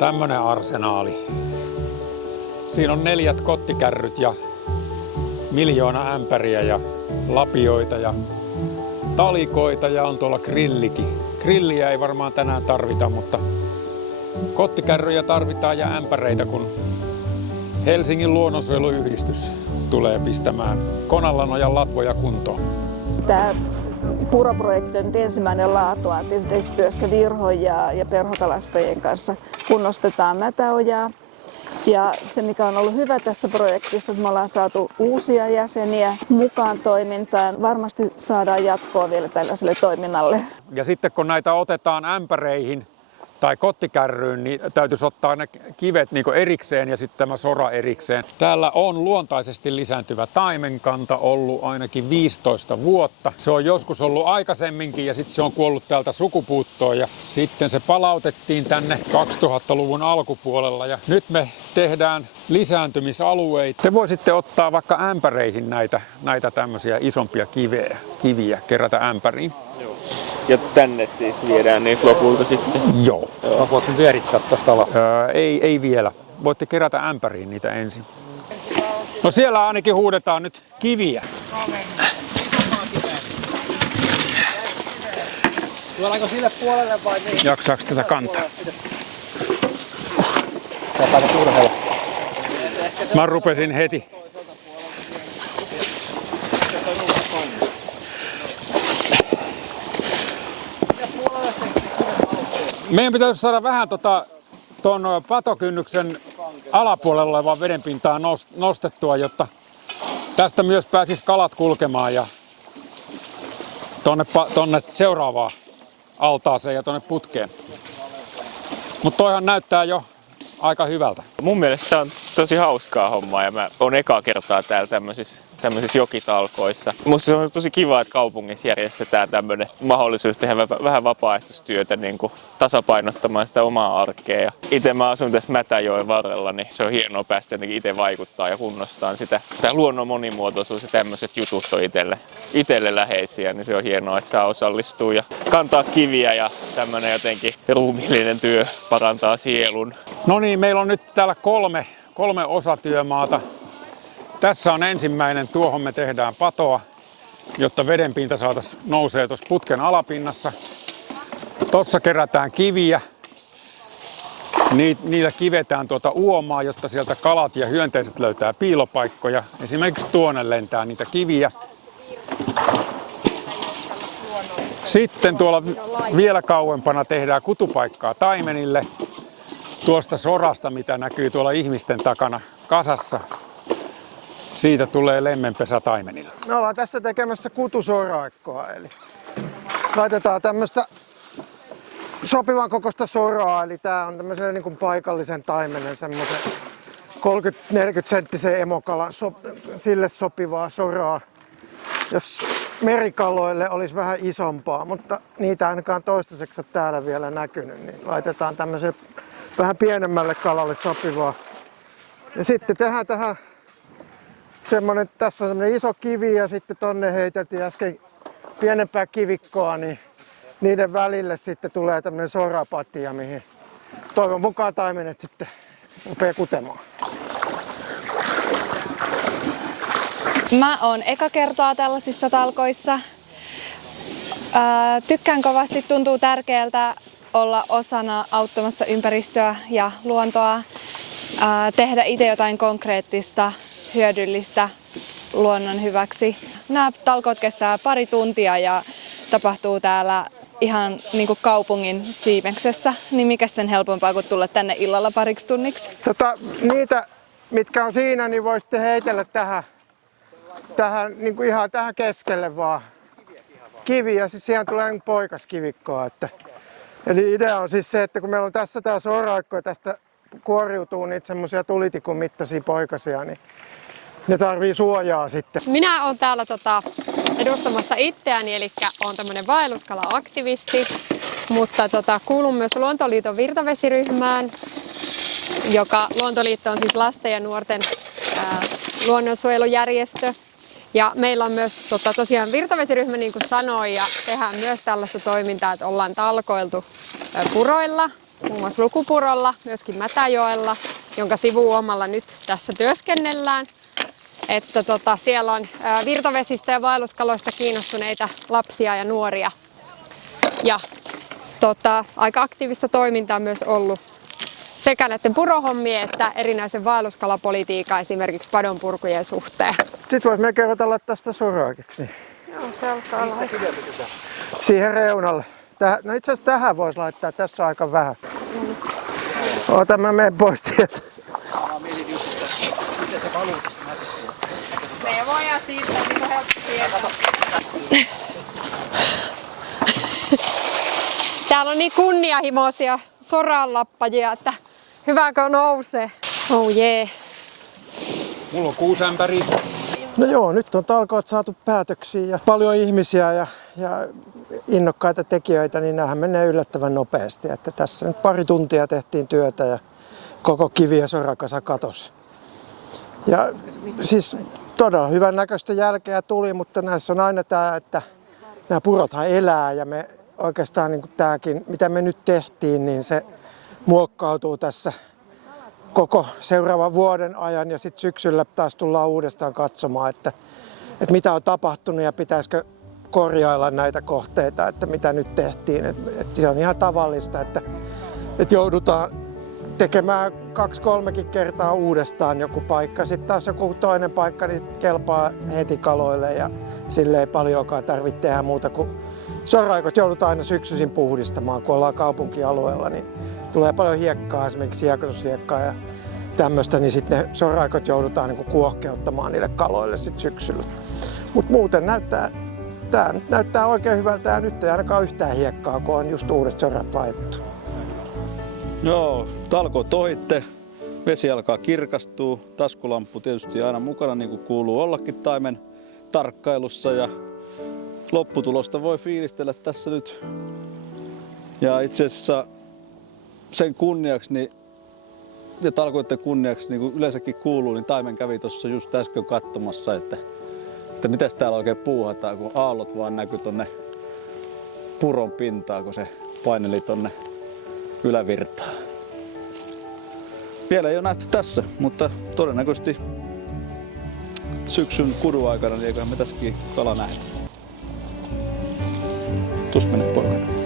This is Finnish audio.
Tämmönen arsenaali. Siinä on 4 kottikärryt ja 1 000 000 ämpäriä ja lapioita ja talikoita ja on tuolla grillikin. Grilliä ei varmaan tänään tarvita, mutta kottikärryjä tarvitaan ja ämpäreitä, kun Helsingin luonnonsuojeluyhdistys tulee pistämään Konallanojan latvoja kuntoon. Tämä Puro-projekti on ensimmäinen laatuaan yhteistyössä Virhon ja perhokalastajien kanssa kunnostetaan Mätäojaa. Ja se, mikä on ollut hyvä tässä projektissa, että me ollaan saatu uusia jäseniä mukaan toimintaan. Varmasti saadaan jatkoa vielä tällaiselle toiminnalle. Ja sitten kun näitä otetaan ämpäreihin tai kottikärryyn, niin täytyisi ottaa ne kivet niin kuin erikseen ja sitten tämä sora erikseen. Täällä on luontaisesti lisääntyvä taimenkanta ollut ainakin 15 vuotta. Se on joskus ollut aikaisemminkin ja sitten se on kuollut täältä sukupuuttoon ja sitten se palautettiin tänne 2000-luvun alkupuolella ja nyt me tehdään lisääntymisalueita. Te voisitte ottaa vaikka ämpäreihin näitä tämmöisiä isompia kiviä kerätä ämpäriin. Ja tänne siis viedään niitä lopulta sitten? Joo. Voitte vierittää tästä alas? Ei vielä. Voitte kerätä ämpäriin niitä ensin. No siellä ainakin huudetaan nyt kiviä. Tuollaanko sille puolelle vai niin? Jaksaako tätä kantaa? Saataanko turheella? Mä rupesin heti. Meidän pitäisi saada vähän tuon patokynnyksen alapuolella olevaa vedenpintaa nostettua, jotta tästä myös pääsisi kalat kulkemaan ja tonne seuraavaan altaaseen ja tonne putkeen. Mutta toihan näyttää jo aika hyvältä. Mun mielestä on tosi hauskaa hommaa ja mä oon ekaa kertaa täällä tämmöisissä jokitalkoissa. Musta se on tosi kiva, että kaupungissa järjestetään tämmöinen mahdollisuus tehdä vähän vapaaehtoistyötä niin kuin tasapainottamaan sitä omaa arkea. Itse mä asun tässä Mätäjoen varrella, niin se on hienoa päästä jotenkin itse vaikuttaa ja kunnostaa sitä. Tämä luonnon monimuotoisuus ja tämmöiset jutut on itselle läheisiä, niin se on hienoa, että saa osallistua ja kantaa kiviä ja tämmöinen jotenkin ruumiillinen työ parantaa sielun. No niin, meillä on nyt täällä kolme osatyömaata. Tässä on ensimmäinen, tuohon me tehdään patoa, jotta vedenpinta nousee tuossa putken alapinnassa. Tuossa kerätään kiviä. Niillä kivetään tuota uomaa, jotta sieltä kalat ja hyönteiset löytää piilopaikkoja. Esimerkiksi tuonne lentää niitä kiviä. Sitten tuolla vielä kauempana tehdään kutupaikkaa taimenille. Tuosta sorasta, mitä näkyy tuolla ihmisten takana kasassa. Siitä tulee lemmenpesä taimenilla. Me ollaan tässä tekemässä kutusoraikkoa, eli laitetaan tämmöistä sopivan kokoista soraa, eli tää on tämmöisen niin kuin paikallisen taimenen semmoisen 30-40 senttisen emokalan sille sopivaa soraa. Jos merikaloille olisi vähän isompaa, mutta niitä ainakaan toistaiseksi ole täällä vielä näkynyt, niin laitetaan tämmöisen vähän pienemmälle kalalle sopivaa. Ja sitten tehdään tähän semmoinen, tässä on semmoinen iso kivi ja sitten tonne heiteltiin äsken pienempää kivikkoa, niin niiden välille sitten tulee tämmöinen sorapatia, mihin toivon mukaan taimenet sitten rupeaa kutemaan. Mä oon eka kertaa tällaisissa talkoissa. Tykkään kovasti, tuntuu tärkeältä olla osana auttamassa ympäristöä ja luontoa, tehdä itse jotain konkreettista, hyödyllistä luonnon hyväksi. Nämä talkoot kestää pari tuntia ja tapahtuu täällä ihan niin kuin kaupungin siimeksessä, niin mikä sen helpompaa kuin tulla tänne illalla pariksi tunniksi. Niitä, mitkä on siinä, niin voisitte heitellä tähän niin kuin ihan tähän keskelle vaan. Kiviä, siis siihen tulee niin poikaskivikkoa. Eli idea on siis se, että kun meillä on tässä tää soraikko ja tästä kuoriutuu niitä semmoisia tulitikun mittaisia poikasia, niin ne tarvii suojaa sitten. Minä olen täällä edustamassa itseäni, eli olen tämmöinen vaelluskala-aktivisti, mutta kuulun myös Luontoliiton virtavesiryhmään, joka Luontoliitto on siis lasten ja nuorten luonnonsuojelujärjestö. Ja meillä on myös tosiaan virtavesiryhmä, niin kuin sanoin, ja tehdään myös tällaista toimintaa, että ollaan talkoiltu puroilla muun muassa Lukupurolla, myöskin Mätäjoella, jonka sivuuomalla nyt tässä työskennellään. Että siellä on virtavesistä ja vaelluskaloista kiinnostuneita lapsia ja nuoria. Ja aika aktiivista toimintaa myös ollut sekä näiden purohommien että erinäisen vaelluskalapolitiikan, esimerkiksi padonpurkujen suhteen. Sitten voisi melkein ruveta laittaa sitä soraakiksi. Niin. Joo, se alkaa olla. Siihen reunalle. No itse asiassa tähän voisi laittaa, tässä on aika vähän. Ota mä menen pois tieltä. Me voidaan siirtää, niin on helppo tietää. Täällä on niin kunnianhimoisia soraanlappajia, että hyväkö nousee. Oh jee. Mulla on 6 ämpäriä. No joo, nyt on talkoot saatu päätöksiin ja paljon ihmisiä ja innokkaita tekijöitä, niin näähän menee yllättävän nopeasti. Että tässä nyt pari tuntia tehtiin työtä ja koko kivi- ja sorakasa katosi. Ja siis todella hyvän näköistä jälkeä tuli, mutta näissä on aina tämä, että nämä purothan elää ja me oikeastaan niin kuin tämäkin, mitä me nyt tehtiin, niin se muokkautuu tässä koko seuraavan vuoden ajan ja sitten syksyllä taas tullaan uudestaan katsomaan, että mitä on tapahtunut ja pitäisikö korjailla näitä kohteita, että mitä nyt tehtiin. Että se on ihan tavallista, että joudutaan tekemään 2-3 kertaa uudestaan joku paikka. Sitten taas joku toinen paikka niin kelpaa heti kaloille ja sille ei paljonkaan tarvitse tehdä muuta kuin soraikot joudutaan aina syksyisin puhdistamaan, kun ollaan kaupunkialueella, niin tulee paljon hiekkaa, esimerkiksi hiekotushiekkaa ja tämmöistä, niin sitten ne soraikot joudutaan niin kuin kuohkeuttamaan niille kaloille sitten syksyllä. Mutta muuten tämä nyt näyttää oikein hyvältä ja nyt ei ainakaan yhtään hiekkaa, kun on just uudet sorat laitettu. Joo, talkoot ohitte, vesi alkaa kirkastua, taskulamppu tietysti aina mukana niin kuin kuuluu ollakin taimen tarkkailussa ja lopputulosta voi fiilistellä tässä nyt. Ja itse asiassa sen kunniaksi niin, ja talkoiden kunniaksi, niin kuin yleensäkin kuuluu, niin taimen kävi tuossa just äsken katsomassa, että mitäs täällä oikein puuhataan, kun aallot vaan näkyy tonne puron pintaan, kun se paineli tonne ylävirtaan. Vielä ei ole nähty tässä, mutta todennäköisesti syksyn kudun aikana, niin eiköhän me tässäkin kala nähdä. Tuossa menee poikana.